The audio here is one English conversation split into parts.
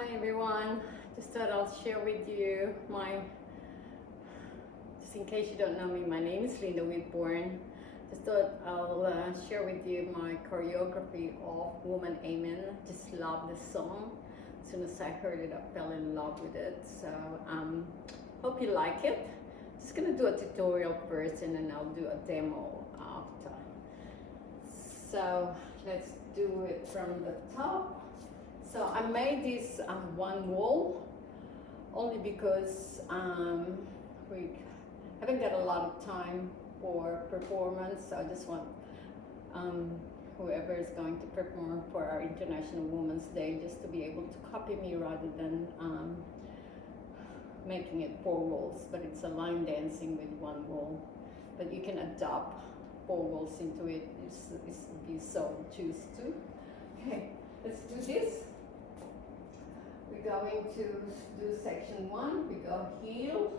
Hi everyone, just thought I'll share with you just in case you don't know me, my name is Whitbourn. Just thought I'll share with you my choreography of Woman Amen. Just love this song. As soon as I heard it, I fell in love with it. So hope you like it. Just gonna do a tutorial first and then I'll do a demo after. So let's do it from the top. So I made this one wall only because we haven't got a lot of time for performance. So I just want whoever is going to perform for our International Women's Day just to be able to copy me rather than making it 4 walls. But it's a line dancing with 1 wall. But you can adopt 4 walls into it if you so choose to. Okay, let's do this. We're going to do section 1. We go heel,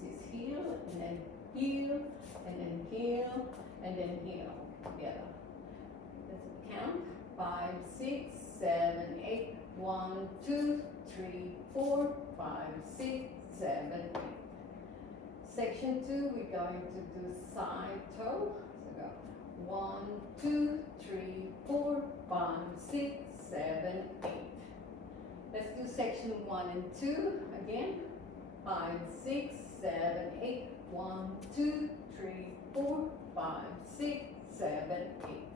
this is heel, and then heel, and then heel, and then heel together. Let's count. 5, 6, 7, 8. 1, 2, 3, 4, 5, 6, 7, 8. Section 2, we're going to do side toe. So go 1, 2, 3, 4, 5, 6, 7, 8. Let's do section 1 and 2 again. 5, 6, 7, 8. 1, 2, 3, 4, 5, 6, 7, 8.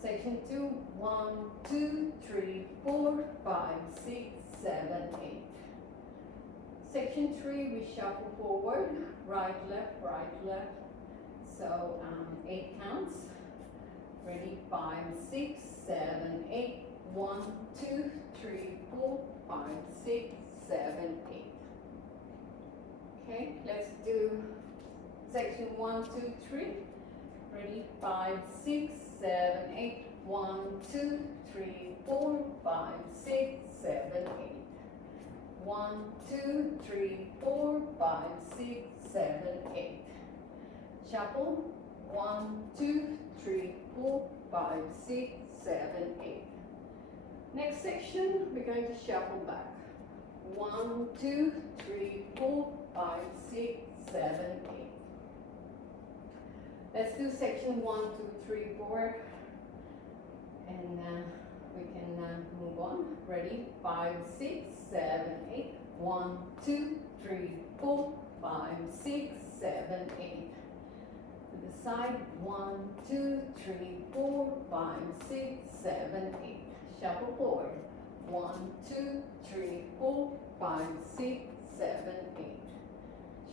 Section 2, 1, 2, 3, 4, 5, 6, 7, 8. Section 3, we shuffle forward, right, left. So 8 counts. Ready? 5, 6, 7, 8. 1, 2, 3, 4, 5, 6, 7, 8. Okay, let's do section 1, 2, 3. Ready? 5, 6, 7, 8. 1, 2, 3, 4, 5, 6, 7, 8. 1, 2, 3, 4, 5, 6, 7, 8. Shuffle. 1, 2, 3, 4, 5, 6, 7, 8. Next section, we're going to shuffle back. 1, 2, 3, 4, 5, 6, 7, 8. Let's do section 1, 2, 3, 4. And we can move on. Ready? 5, 6, 7, 8. 1, 2, 3, 4, 5, 6, 7, 8. To the side. 1, 2, 3, 4, 5, 6, 7, 8. Shuffle forward. 1, 2, 3, 4, 5, 6, 7, 8.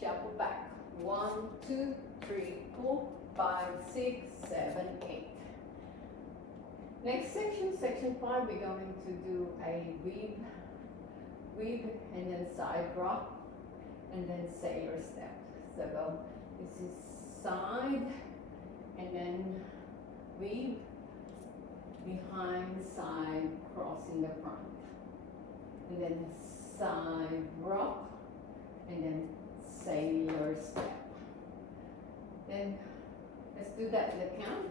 Shuffle back. 1, 2, 3, 4, 5, 6, 7, 8. Next section, section 5, we're going to do a weave, and then side rock, and then sailor step. So go, this is side, and then weave, behind, side, cross in the front. And then side rock, and then sailor step. Then let's do that in the count.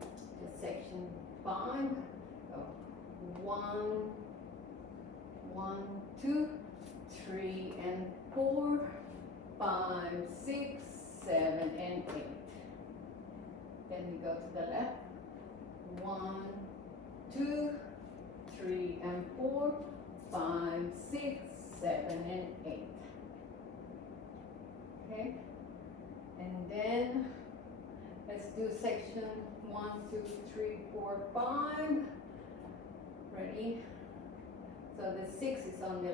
To section 5. Go 1, 2, 3, and 4, 5, 6, 7, and 8. Then we go to the left. 1, 2, 3, and 4, 5, 6, 7, and 8. Okay, and then let's do section 1, 2, 3, 4, 5. Ready? So the 6 is on the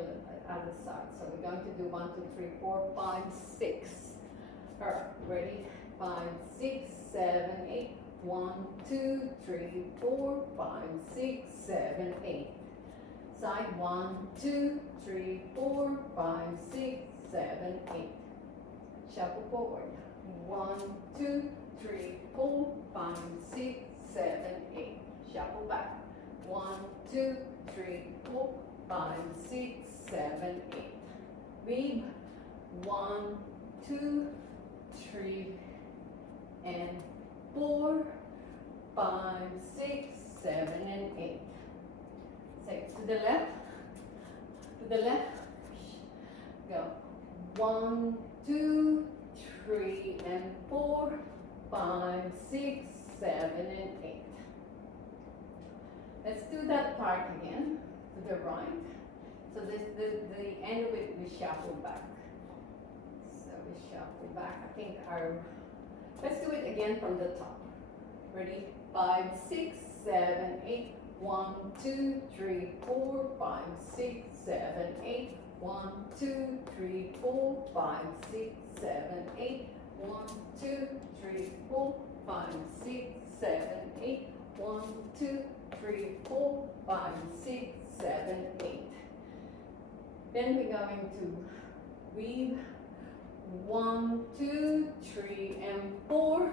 other side. So we're going to do 1, 2, 3, 4, 5, 6. All right, ready? 5, 6, 7, 8. 1, 2, 3, 4, 5, 6, 7, 8. Side 1, 2, 3, 4, 5, 6, 7, 8. Shuffle forward. 1, 2, 3, 4, 5, 6, 7, 8. Shuffle back. 1, 2, 3, 4, 5, 6, 7, 8. Weave. 1, 2, 3, and 4, 5, 6, 7, and 8. Take to the left, go 1, 2, 3 and 4, 5, 6, 7 and 8. Let's do that part again to the right. So this the end of it we shuffle back. So we shuffle back. I think let's do it again from the top. Ready? 5, 6, 7, 8. 1, 2, 3, 4, 5, 6, 7, 8. 1, 2, 3, 4, 5, 6, 7, 8. 1, 2, 3, 4, 5, 6, 7, 8. 1, 2, 3, 4, 5, 6, 7, 8. Then we're going to weave 1, 2, 3 and 4,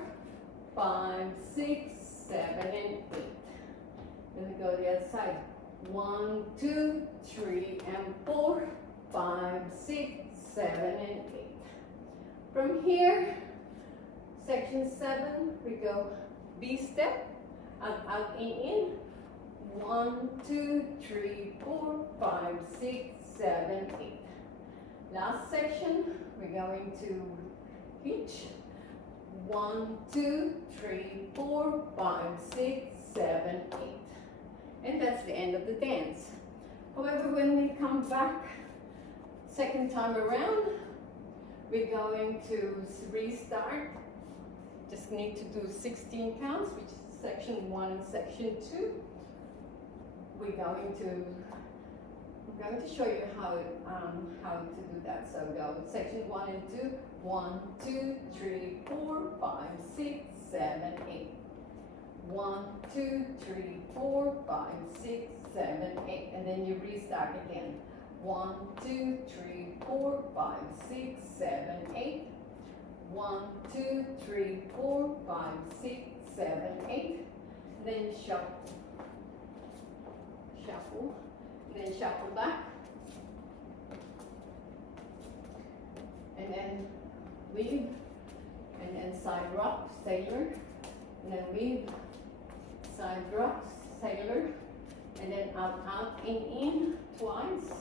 5, 6, 7 and 8. Then we go the other side. 1, 2, 3 and 4, 5, 6, 7 and 8. From here, section 7, we go B step, out in. 1, 2, 3, 4, 5, 6, 7, 8. Last section, we're going to hitch. 1, 2, 3, 4, 5, 6, 7, 8. And that's the end of the dance. However, when we come back second time around, we're going to restart. Just need to do 16 counts, which is section 1 and section 2. We're going to show you how to do that. So go section 1 and 2. 1, 2, 3, 4, 5, 6, 7, 8. 1, 2, 3, 4, 5, 6, 7, 8. And then you restart again. 1, 2, 3, 4, 5, 6, 7, 8. 1, 2, 3, 4, 5, 6, 7, 8. Then shuffle, then shuffle back, and then weave, and then side rock, sailor, and then weave, side rock, sailor, and then out, in, twice,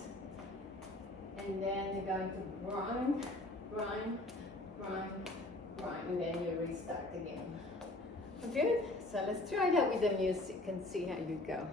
and then you're going to grind, and then you restart again. Good? So let's try that with the music and see how you go.